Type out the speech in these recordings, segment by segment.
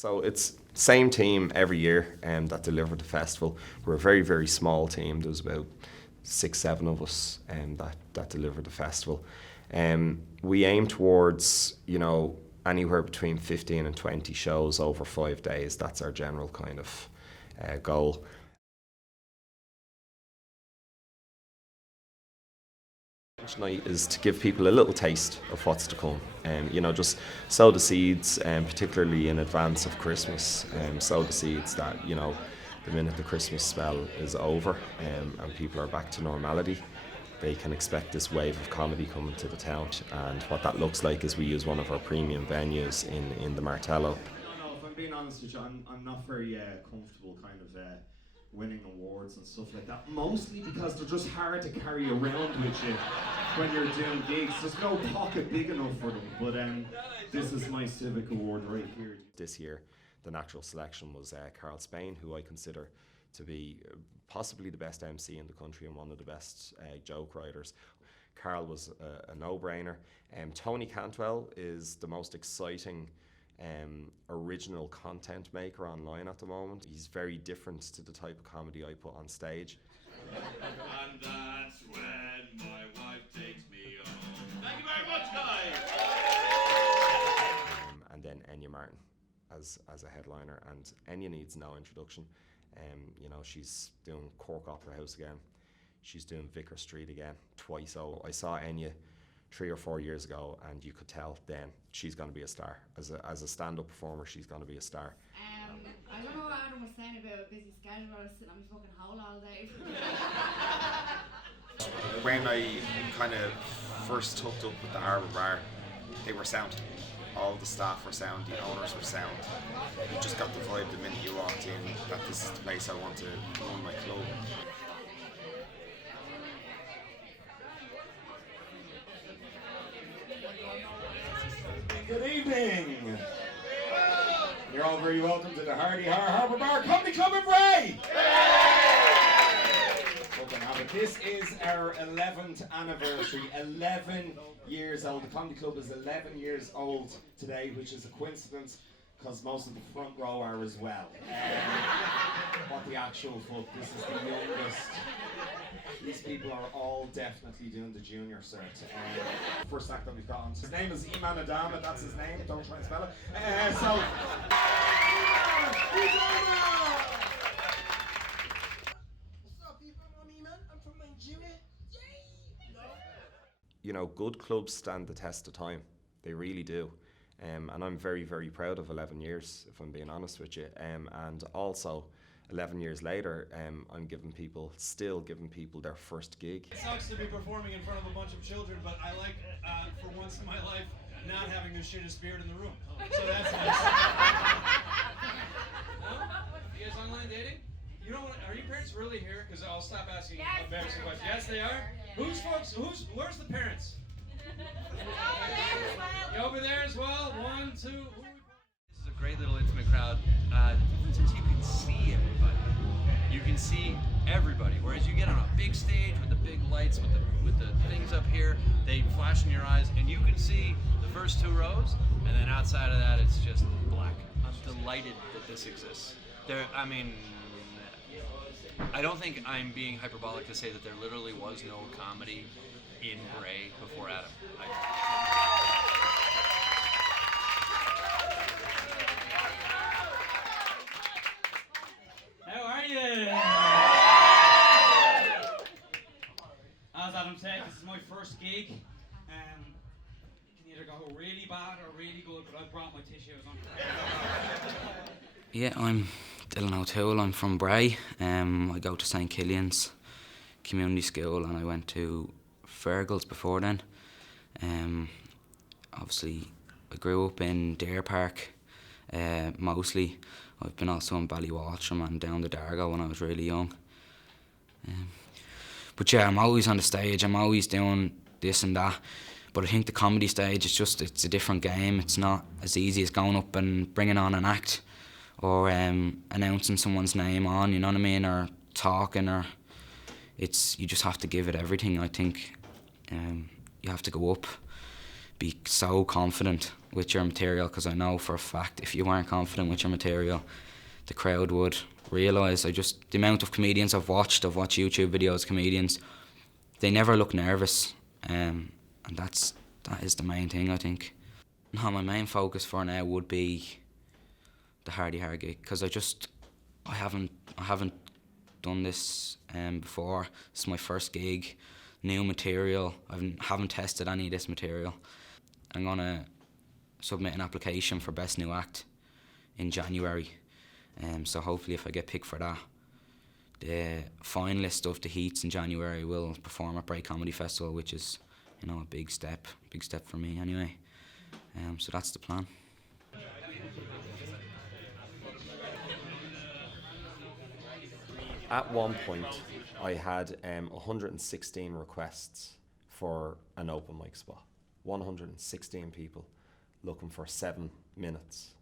So it's same team every year that deliver the festival. We're a very, very small team. There's about 6-7 of us that deliver the festival. We aim towards, anywhere between 15 and 20 shows over 5 days. That's our general kind of goal. Tonight is to give people a little taste of what's to come. Just sow the seeds, particularly in advance of Christmas. Sow the seeds that, the minute the Christmas spell is over and people are back to normality, they can expect this wave of comedy coming to the town. And what that looks like is we use one of our premium venues in the Martello. No, if I'm being honest with you, I'm not very comfortable kind of winning awards and stuff like that. Mostly because they're just hard to carry around with you when you're doing gigs. There's no pocket big enough for them. But this is my civic award right here. This year, the natural selection was Carl Spain, who I consider to be possibly the best MC in the country and one of the best joke writers. Carl was a no-brainer. Tony Cantwell is the most exciting original content maker online at the moment. He's very different to the type of comedy I put on stage. And that's when my wife takes me home. Thank you very much, guys! And then Enya Martin as a headliner, and Enya needs no introduction. She's doing Cork Opera House again. She's doing Vicar Street again, twice. So I saw Enya 3 or 4 years ago, and you could tell then she's going to be a star. As a stand-up performer, she's going to be a star. I don't know what Adam was saying about a busy schedule. I was sitting on my fucking hole all day. When I kind of first hooked up with the Harbour Bar, they were sound. All the staff were sound, the owners were sound. You just got the vibe the minute you walked in that this is the place I want to run my club. Good evening. You're all very welcome to the Harbour Bar Comedy Club in Bray. This is our 11th anniversary, 11 years old. The Comedy Club is 11 years old today, which is a coincidence because most of the front row are as well. What the actual fuck, this is the youngest. These people are all definitely doing the junior cert. First act that we've got on. His name is Iman Adama, that's his name, don't try and spell it. Good clubs stand the test of time. They really do. And I'm very, very proud of 11 years, if I'm being honest with you. And also, 11 years later, I'm still giving people their first gig. It sucks to be performing in front of a bunch of children, but I like, for once in my life, not having the shittest spirit in the room. So that's nice. No? You guys online dating? You don't want? Are your parents really here? Because I'll stop asking embarrassing questions. Yes, they are. Where's the parents? Over there as well. 1, 2. This is a great little intimate crowd. The difference is you can see everybody. You can see everybody. Whereas you get on a big stage with the big lights, with the things up here, they flash in your eyes, and you can see the first 2 rows, and then outside of that, it's just black. I'm delighted that this exists. I don't think I'm being hyperbolic to say that there literally was no comedy in Bray before Adam. How are you? As Adam said, this is my first gig. It can either go really bad or really good, but I brought my tissues on. Yeah, I'm Dylan O'Toole. I'm from Bray. I go to St Killian's Community School, and I went to Fergal's before then. Obviously, I grew up in Deer Park, mostly. I've been also in Ballywatcham and down the Dargo when I was really young. But yeah, I'm always on the stage. I'm always doing this and that. But I think the comedy stage, it's a different game. It's not as easy as going up and bringing on an act or announcing someone's name on, you know what I mean, or talking, or you just have to give it everything. I think you have to go up, be so confident, with your material, because I know for a fact if you weren't confident with your material, the crowd would realise. The amount of comedians I've watched YouTube videos, comedians, they never look nervous, and that is the main thing, I think. No, my main focus for now would be the Hardy Har gig, because I haven't done this before. This is my first gig, new material. I haven't tested any of this material. I'm gonna submit an application for Best New Act in January. So hopefully if I get picked for that, the finalist of the heats in January will perform at Bray Comedy Festival, which is, a big step for me anyway. So that's the plan. At one point, I had 116 requests for an open mic spot. 116 people looking for 7 minutes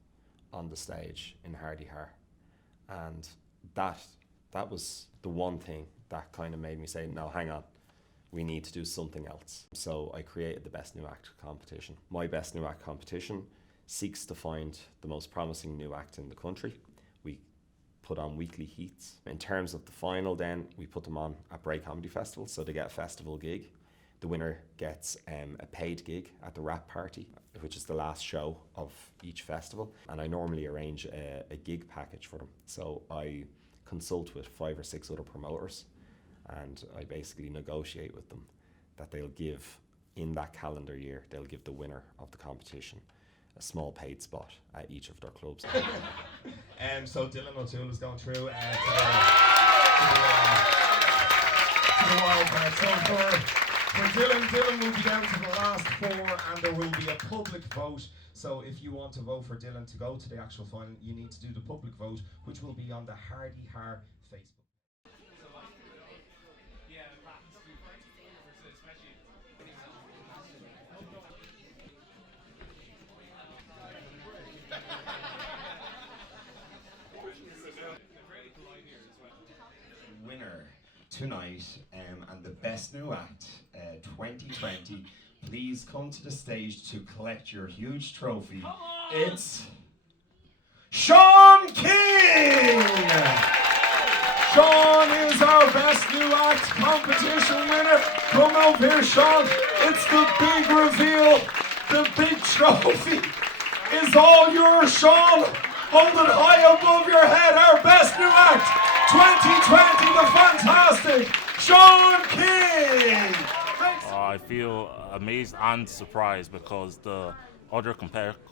on the stage in Hardy Har. And that was the one thing that kind of made me say, no, hang on, we need to do something else. So I created the Best New Act competition. My Best New Act competition seeks to find the most promising new act in the country. We put on weekly heats. In terms of the final then, we put them on at Bray Comedy Festival, so they get a festival gig. The winner gets a paid gig at the rap party, which is the last show of each festival. And I normally arrange a gig package for them. So I consult with 5 or 6 other promoters, and I basically negotiate with them that they'll give, in that calendar year, they'll give the winner of the competition a small paid spot at each of their clubs. So Dylan O'Toole is going through to the wild card. So for Dylan will be down to the last 4, and there will be a public vote. So if you want to vote for Dylan to go to the actual final, you need to do the public vote, which will be on the Hardy Har Facebook. Winner tonight and the Best New Act 2020, please come to the stage to collect your huge trophy. It's Sean King! Sean is our Best New Act competition winner. Come up here, Sean. It's the big reveal. The big trophy is all yours, Sean. Hold it high above your head. Our Best New Act 2020, the fantastic Sean King! I feel amazed and surprised because the other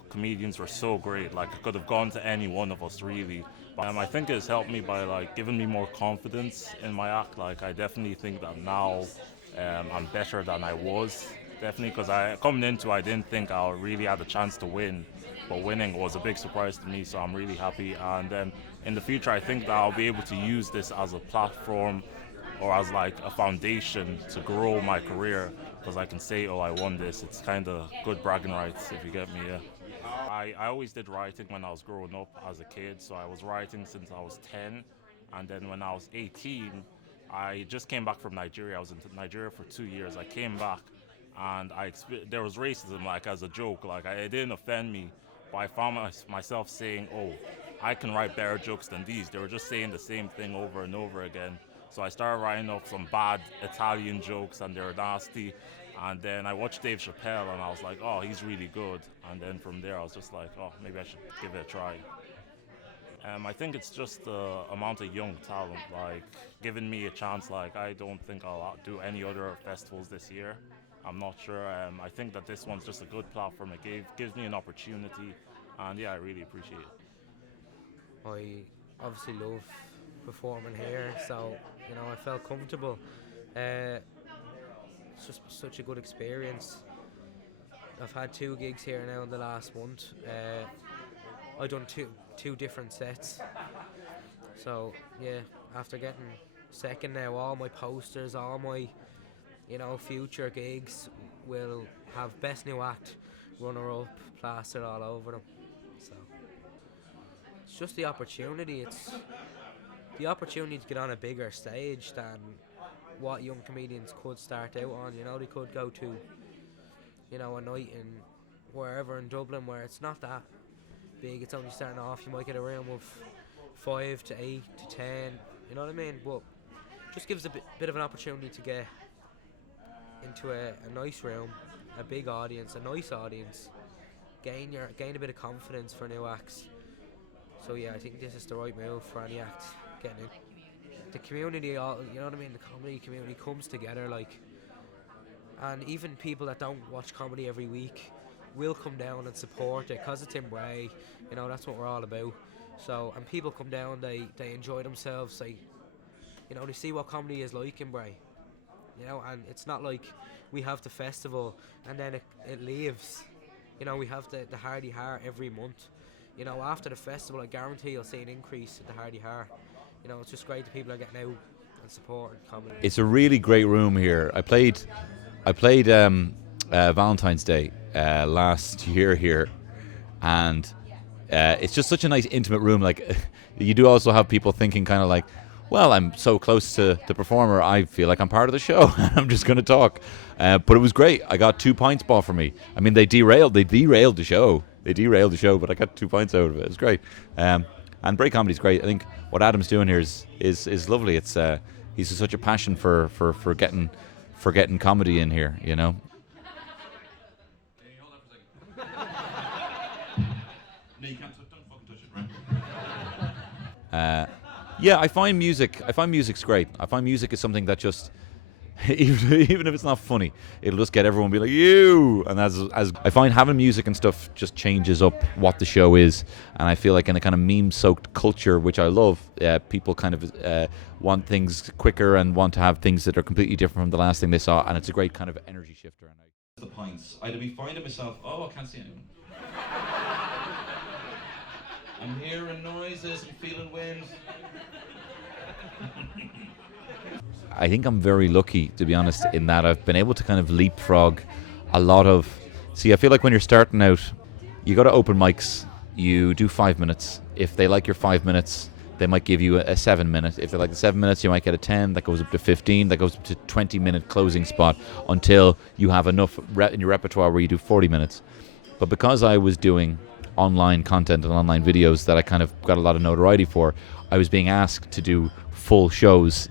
comedians were so great. Like, it could have gone to any one of us, really. I think it's helped me by giving me more confidence in my act. Like, I definitely think that now I'm better than I was. Definitely, because coming into it, I didn't think I really had a chance to win. But winning was a big surprise to me, so I'm really happy. And in the future, I think that I'll be able to use this as a platform or as a foundation to grow my career, because I can say, oh, I won this. It's kind of good bragging rights, if you get me, yeah. I always did writing when I was growing up as a kid, so I was writing since I was 10, and then when I was 18, I just came back from Nigeria. I was in Nigeria for 2 years. I came back, and there was racism, as a joke. It didn't offend me, but I found myself saying, oh, I can write better jokes than these. They were just saying the same thing over and over again. So I started writing up some bad Italian jokes, and they were nasty. And then I watched Dave Chappelle, and I was like, oh, he's really good. And then from there, I was just like, oh, maybe I should give it a try. I think it's just the amount of young talent, giving me a chance. I don't think I'll do any other festivals this year. I'm not sure. I think that this one's just a good platform. It gives me an opportunity, and yeah, I really appreciate it. I obviously love performing here, so I felt comfortable. It's just such a good experience. I've had 2 gigs here now in the last month. I've done two different sets. So yeah, after getting second now, all my posters, all my future gigs will have Best New Act runner-up plastered all over them. So it's just the opportunity. It's the opportunity to get on a bigger stage than what young comedians could start out on. They could go to a night in wherever in Dublin where it's not that big, it's only starting off, you might get a room of 5 to 8 to 10, you know what I mean? But just gives a bit of an opportunity to get into a nice room, a big audience, a nice audience, gain a bit of confidence for new acts. So yeah, I think this is the right move for any act getting in. The community, you know what I mean, the comedy community comes together, like, and even people that don't watch comedy every week will come down and support it because it's in Bray, you know, that's what we're all about. So, and people come down, they enjoy themselves, they see what comedy is like in Bray, you know, and it's not like we have the festival and then it leaves, you know, we have the Hardy Har every month, you know, after the festival I guarantee you'll see an increase in the Hardy Har, you know, it's just great that people are getting out and supporting comedy. It's a really great room here. I played Valentine's Day last year here, and it's just such a nice intimate room. Like, you do also have people thinking kind of like, well, I'm so close to the performer, I feel like I'm part of the show. I'm just going to talk. But it was great. I got 2 pints bought for me. I mean, they derailed the show. But I got 2 pints out of it. It was great. And Bray Comedy's great. I think what Adam's doing here is lovely. It's he's such a passion for getting comedy in here, you know. No, you can't. Don't fucking touch it, right? Yeah, I find music's great. I find music is something that just, even if it's not funny, it'll just get everyone be like, you. And as I find having music and stuff just changes up what the show is. And I feel like in a kind of meme-soaked culture, which I love, people kind of want things quicker and want to have things that are completely different from the last thing they saw. And it's a great kind of energy shifter. The pints. I'd be finding myself, I can't see anyone. I'm hearing noises and feeling wind. I think I'm very lucky, to be honest, in that I've been able to kind of leapfrog a lot of... See, I feel like when you're starting out, you go to open mics, you do 5 minutes. If they like your 5 minutes, they might give you a 7 minute. If they like the 7 minutes, you might get a 10, that goes up to 15, that goes up to 20-minute closing spot until you have enough in your repertoire where you do 40 minutes. But because I was doing online content and online videos that I kind of got a lot of notoriety for, I was being asked to do full shows,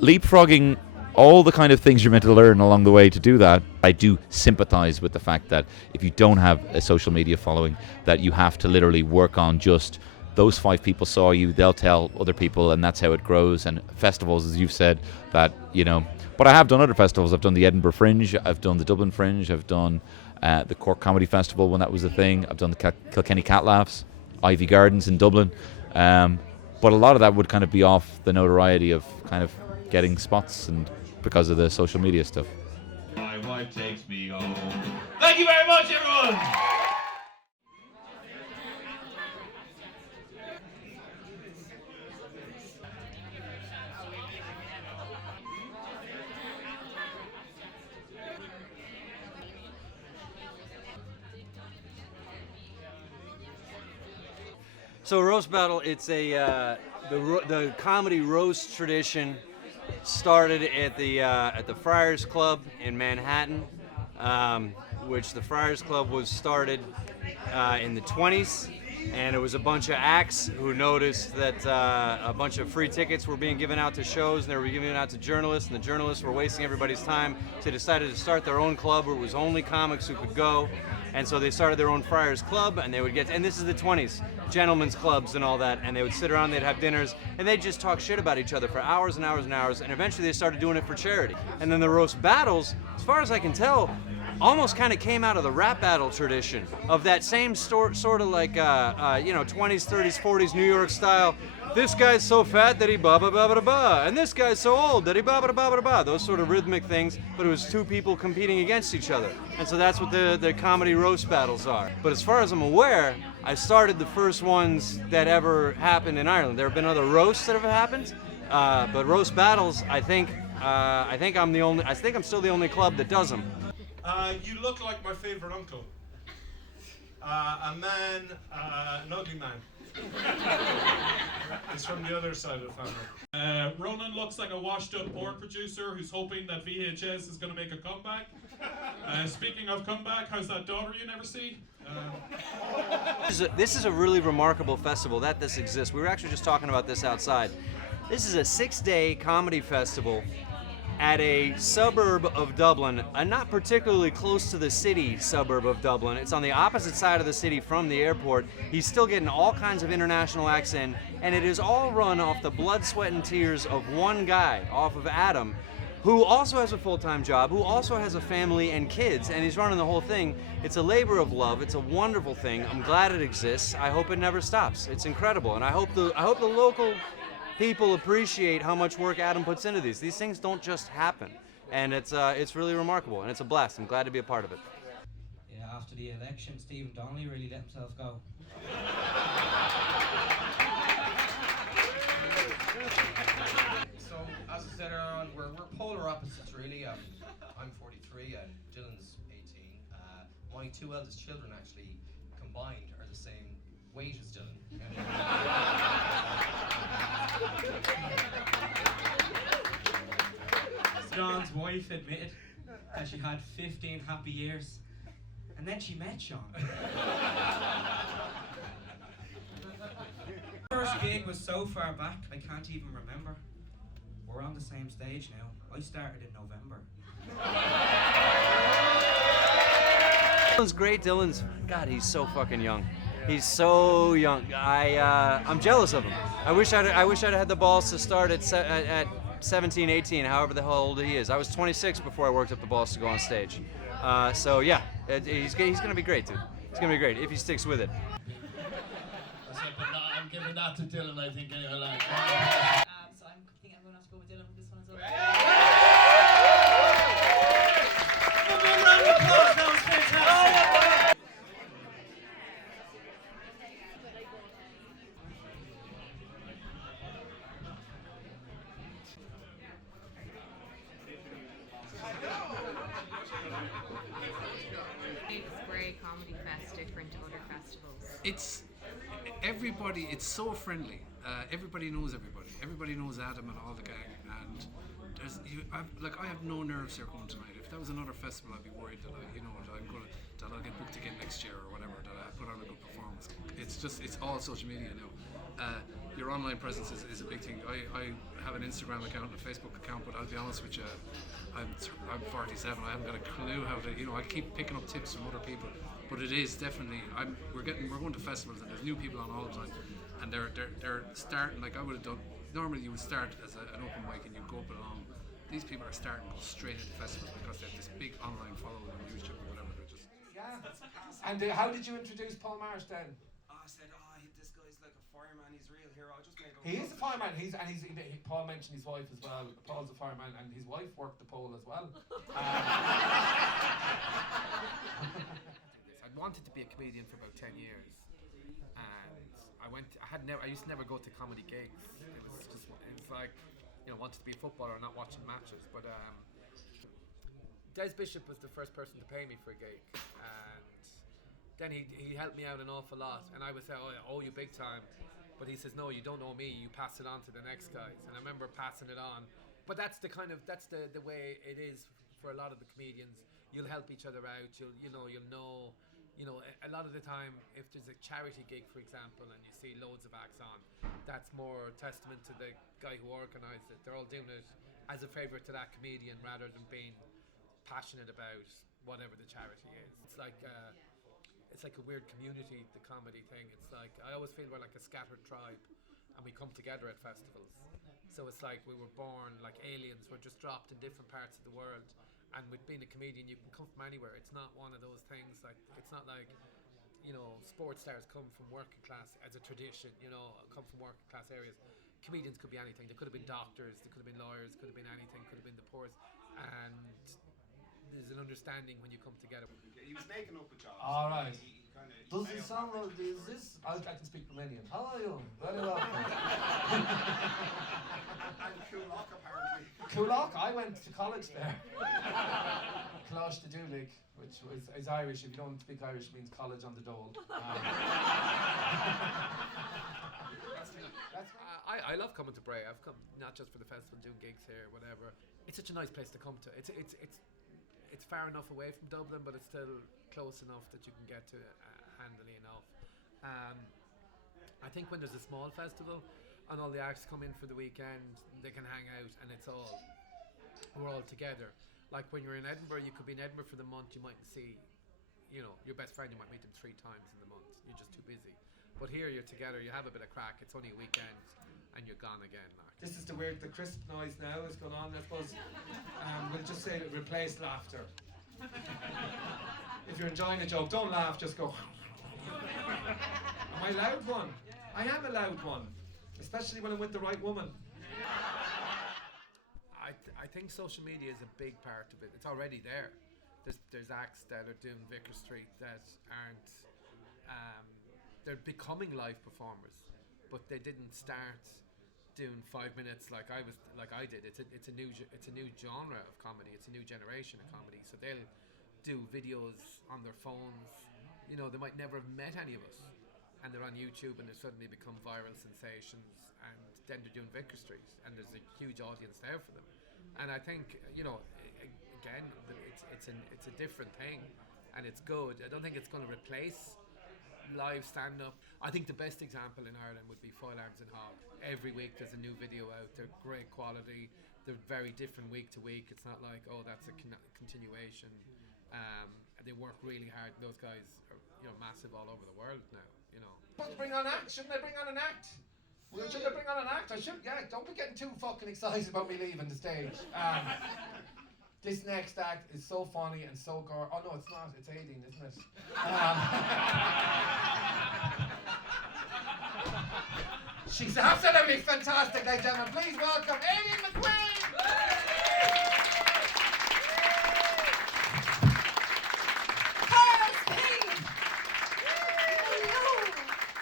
leapfrogging all the kind of things you're meant to learn along the way to do that. I do sympathize with the fact that if you don't have a social media following, that you have to literally work on just those 5 people saw you, they'll tell other people, and that's how it grows. And festivals, as you've said, that, you know, but I have done other festivals. I've done the Edinburgh Fringe, I've done the Dublin Fringe, I've done the Cork Comedy Festival when that was a thing. I've done the Kilkenny Cat Laughs, Ivy Gardens in Dublin. But a lot of that would kind of be off the notoriety of kind of getting spots and because of the social media stuff. My wife takes me home. Thank you very much, everyone! So roast battle, it's the comedy roast tradition started at the Friars Club in Manhattan, which the Friars Club was started in the 20s, and it was a bunch of acts who noticed that a bunch of free tickets were being given out to shows, and they were given out to journalists, and the journalists were wasting everybody's time, so they decided to start their own club where it was only comics who could go. And so they started their own Friars Club, and they would get, and this is the 20s, gentlemen's clubs and all that, and they would sit around, they'd have dinners, and they'd just talk shit about each other for hours and hours and hours, and eventually they started doing it for charity. And then the roast battles, as far as I can tell, almost kind of came out of the rap battle tradition of that same sort of like, 20s, 30s, 40s New York style. This guy's so fat that he ba ba ba ba ba, and this guy's so old that he ba ba ba ba ba. Those sort of rhythmic things, but it was 2 people competing against each other, and so that's what the comedy roast battles are. But as far as I'm aware, I started the first ones that ever happened in Ireland. There have been other roasts that have happened, but roast battles, I think I'm still the only club that does them. You look like my favorite uncle. An ugly man. It's from the other side of the family. Ronan looks like a washed-up porn producer who's hoping that VHS is going to make a comeback. Speaking of comeback, how's that daughter you never see? This is a really remarkable festival that this exists. We were actually just talking about this outside. This is a 6-day comedy festival at a suburb of Dublin, a not particularly close to the city suburb of Dublin. It's on the opposite side of the city from the airport. He's still getting all kinds of international acts in, and it is all run off the blood, sweat, and tears of one guy, off of Adam, who also has a full-time job, who also has a family and kids, and he's running the whole thing. It's a labor of love. It's a wonderful thing. I'm glad it exists. I hope it never stops. It's incredible, and I hope the local people appreciate how much work Adam puts into these. These things don't just happen, and it's really remarkable, and it's a blast. I'm glad to be a part of it. Yeah, after the election, Stephen Donnelly really let himself go. So, as I said earlier on, we're polar opposites, really. I'm 43 and Dylan's 18. My two eldest children, actually, combined, are the same weight as Dylan. John's wife admitted that she had 15 happy years, and then she met Sean. First gig was so far back, I can't even remember. We're on the same stage now. I started in November. Dylan's great. God, he's so fucking young. He's so young. I'm jealous of him. I wish I'd had the balls to start at 17, 18, however the hell old he is. I was 26 before I worked up the balls to go on stage. So yeah, he's gonna be great, dude. He's gonna be great if he sticks with it. I'm giving that to Dylan, I think, anyway. So I think I'm going to have to go with Dylan for this one as well. Makes Bray Comedy Fest different to other festivals? It's everybody. It's so friendly. Everybody knows everybody. Everybody knows Adam and all the gang. And I have no nerves here coming tonight. If that was another festival, I'd be worried that I'll get booked again next year or whatever. That I put on a good performance. It's all social media now. Your online presence is a big thing. I have an Instagram account and a Facebook account, but I'll be honest with you, I'm 47. I haven't got a clue how to. I keep picking up tips from other people, but it is definitely. We're going to festivals and there's new people on all the time, and they're starting like I would have done. Normally you would start as an open mic and you go up along. These people are starting to go straight into festivals because they have this big online following on YouTube or whatever. They're just. Yeah. And how did you introduce Paul Marsh then? I said, this guy's like a fireman, he's a real hero. I just made He is a fireman. Paul mentioned his wife as well. Paul's a fireman, and his wife worked the pole as well. I wanted to be a comedian for about 10 years, and I used to never go to comedy gigs. It was like, wanted to be a footballer, not watching matches. But Des Bishop was the first person to pay me for a gig, and then he helped me out an awful lot, and I would say, I owe you big time. But he says, no, you don't know me, you pass it on to the next guys. And I remember passing it on. But that's the way it is for a lot of the comedians. You'll help each other out, you'll know, a lot of the time, if there's a charity gig, for example, and you see loads of acts on, that's more testament to the guy who organised it. They're all doing it as a favour to that comedian rather than being passionate about whatever the charity is. It's like a weird community, the comedy thing. It's like, I always feel we're like a scattered tribe and we come together at festivals. So it's like we were born like aliens, we're just dropped in different parts of the world. And with being a comedian, you can come from anywhere. It's not one of those things like, it's not like, sports stars come from working class as a tradition, come from working class areas. Comedians could be anything. They could have been doctors, they could have been lawyers, could have been anything, could have been the poorest. And there's an understanding when you come together. He was making up a job. All right. Does it sound like this? I can speak Romanian. How are you? Very well. And Kulak, apparently. Kulak, I went to college there. College de Dulig, which is Irish. If you don't speak Irish, it means college on the dole. I love coming to Bray. I've come not just for the festival, doing gigs here, whatever. It's such a nice place to come to. it's far enough away from Dublin, but it's still close enough that you can get to it handily enough. I think when there's a small festival and all the acts come in for the weekend, they can hang out and we're all together. Like when you're in Edinburgh, you could be in Edinburgh for the month, you mightn't see, your best friend, you might meet them 3 times in the month. You're just too busy. But here you're together, you have a bit of crack, it's only a weekend and you're gone again. Like. This is the crisp noise now is going on, I suppose. We'll just say replace laughter. If you're enjoying a joke, don't laugh, just go. Am I a loud one? I am a loud one, especially when I'm with the right woman. I think social media is a big part of it. It's already there. There's acts that are doing Vicar Street that aren't. They're becoming live performers, but they didn't start doing 5 minutes like I did. It's a new genre of comedy. It's a new generation of comedy. So they'll do videos on their phones. They might never have met any of us, and they're on YouTube and they suddenly become viral sensations. And then they're doing Vicar Street, and there's a huge audience there for them. And I think again, it's a different thing, and it's good. I don't think it's going to replace live stand-up. I think the best example in Ireland would be Foil Arms and Hog. Every week there's a new video out. They're great quality. They're very different week to week. It's not like, oh, that's a continuation. They work really hard. Those guys are massive all over the world now. But bring on act, shouldn't they bring on an act? Should they bring on an act? Don't be getting too fucking excited about me leaving the stage. This next act is so funny and so gore. Oh no, it's not. It's Aideen, isn't it? She's absolutely fantastic, ladies and gentlemen. Please welcome Aideen McQueen!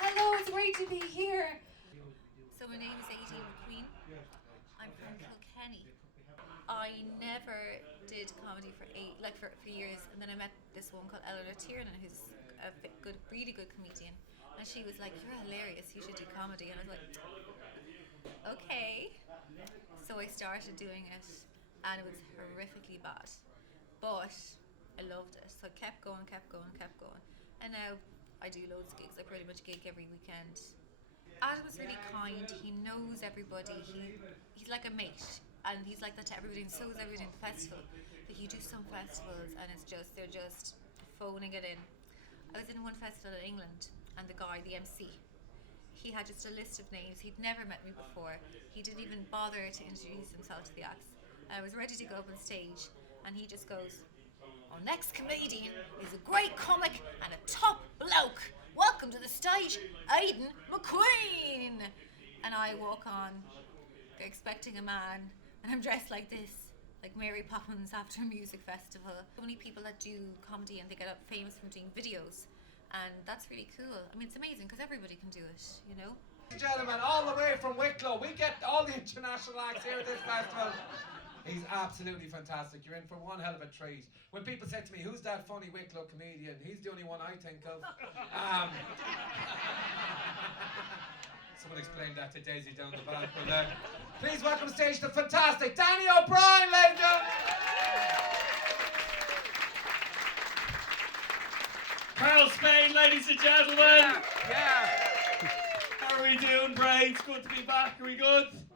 Hello, it's great to be here. So my name is Aideen McQueen. I'm from Kilkenny. I never did comedy for years, and then I met this one called Eleanor Tiernan, who's a really good comedian, and she was like, "You're hilarious. You should do comedy." And I was like, "Okay." So I started doing it, and it was horrifically bad, but I loved it. So I kept going, and now I do loads of gigs. I pretty much gig every weekend. Adam was really kind. He knows everybody. He's like a mate, and he's like that to everybody, and so is everybody in the festival. Like you do some festivals, and they're just phoning it in. I was in one festival in England, and the guy, the MC, he had just a list of names. He'd never met me before. He didn't even bother to introduce himself to the acts. I was ready to go up on stage, and he just goes, "Our next comedian is a great comic and a top bloke. Welcome to the stage, Aideen McQueen." And I walk on, expecting a man, and I'm dressed like this, like Mary Poppins after a music festival. So many people that do comedy and they get up famous from doing videos, and that's really cool. I mean, it's amazing because everybody can do it, Ladies and gentlemen, all the way from Wicklow, we get all the international acts here at this festival. He's absolutely fantastic. You're in for one hell of a treat. When people say to me, "Who's that funny Wicklow comedian?" He's the only one I think of. Someone explained that to Daisy down the back. But please welcome to stage the fantastic Danny O'Brien, ladies and gentlemen. Carl Spain, ladies and gentlemen. Yeah. How are we doing, Bray? It's good to be back. Are we good?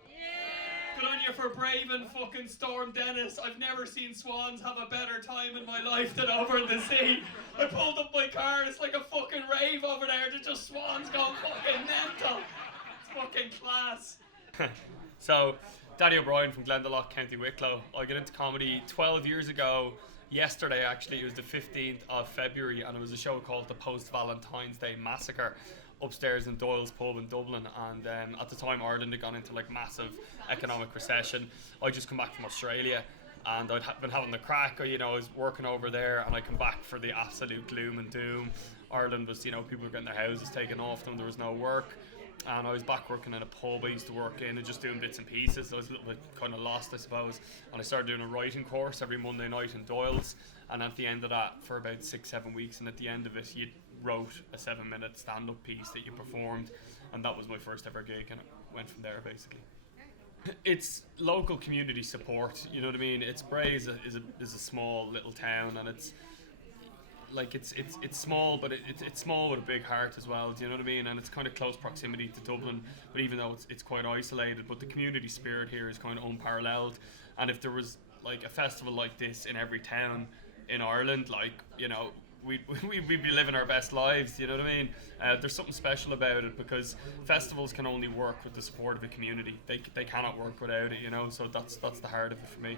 Good on you for braving fucking Storm Dennis. I've never seen swans have a better time in my life than over in the sea. I pulled up my car, it's like a fucking rave over there. There's just swans going fucking mental. It's fucking class. So, Danny O'Brien from Glendalough, County Wicklow. I got into comedy 12 years ago. Yesterday, actually, it was the 15th of February, and it was a show called The Post-Valentine's Day Massacre upstairs in Doyle's pub in Dublin. And at the time, Ireland had gone into like massive economic recession. I just come back from Australia, and I'd been having the crack. I was working over there, and I come back for the absolute gloom and doom. Ireland was, people were getting their houses taken off them. There was no work. And I was back working in a pub I used to work in and just doing bits and pieces. I was a little bit kind of lost, I suppose. And I started doing a writing course every Monday night in Doyle's. And at the end of that, for about 6-7 weeks, and at the end of it, you wrote a 7-minute stand-up piece that you performed. And that was my first ever gig, and it went from there, basically. It's local community support. You know what I mean? It's Bray is a small little town, and it's small, but it's small with a big heart as well. Do you know what I mean? And it's kind of close proximity to Dublin, but even though it's quite isolated, but the community spirit here is kind of unparalleled. And if there was like a festival like this in every town in Ireland, like, you know, we'd be living our best lives. You know what I mean? There's something special about it, because festivals can only work with the support of a community. They cannot work without it. You know, so that's the heart of it for me.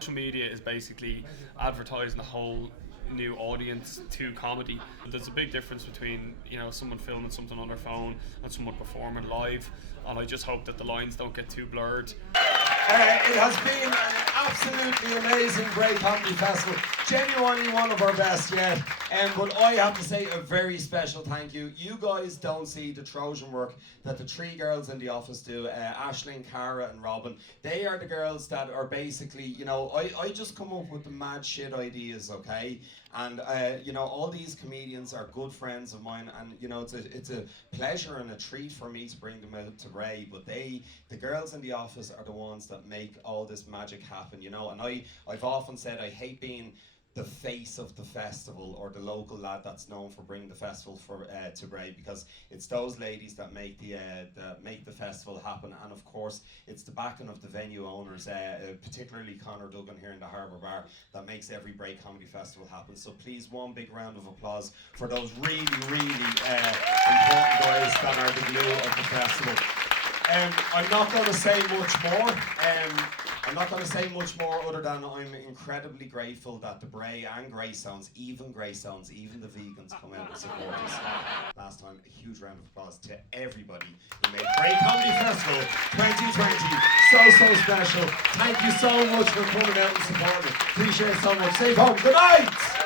Social media is basically advertising the whole new audience to comedy. There's a big difference between, you know, someone filming something on their phone and someone performing live, and I just hope that the lines don't get too blurred. It has been an absolutely amazing Bray Comedy Festival. Genuinely one of our best yet. But I have to say a very special thank you. You guys don't see the Trojan work that the three girls in the office do, Aisling, Cara and Robin. They are the girls that are basically, you know, I just come up with the mad shit ideas, okay? And, you know, all these comedians are good friends of mine, and, you know, it's a pleasure and a treat for me to bring them out to Bray, but the girls in the office are the ones that make all this magic happen, you know. And I've often said I hate being the face of the festival, or the local lad that's known for bringing the festival to Bray, because it's those ladies that make the festival happen. And of course it's the backing of the venue owners, particularly Conor Duggan here in the Harbour Bar, that makes every Bray Comedy Festival happen. So please, one big round of applause for those really important guys that are the glue of the festival. I'm not going to say much more. I'm not going to say much more other than I'm incredibly grateful that the Bray and Greystones, even the vegans, come out and support us. Last time, a huge round of applause to everybody who made Bray Comedy Festival 2020 so special. Thank you so much for coming out and supporting it. Appreciate it so much. Safe home. Good night!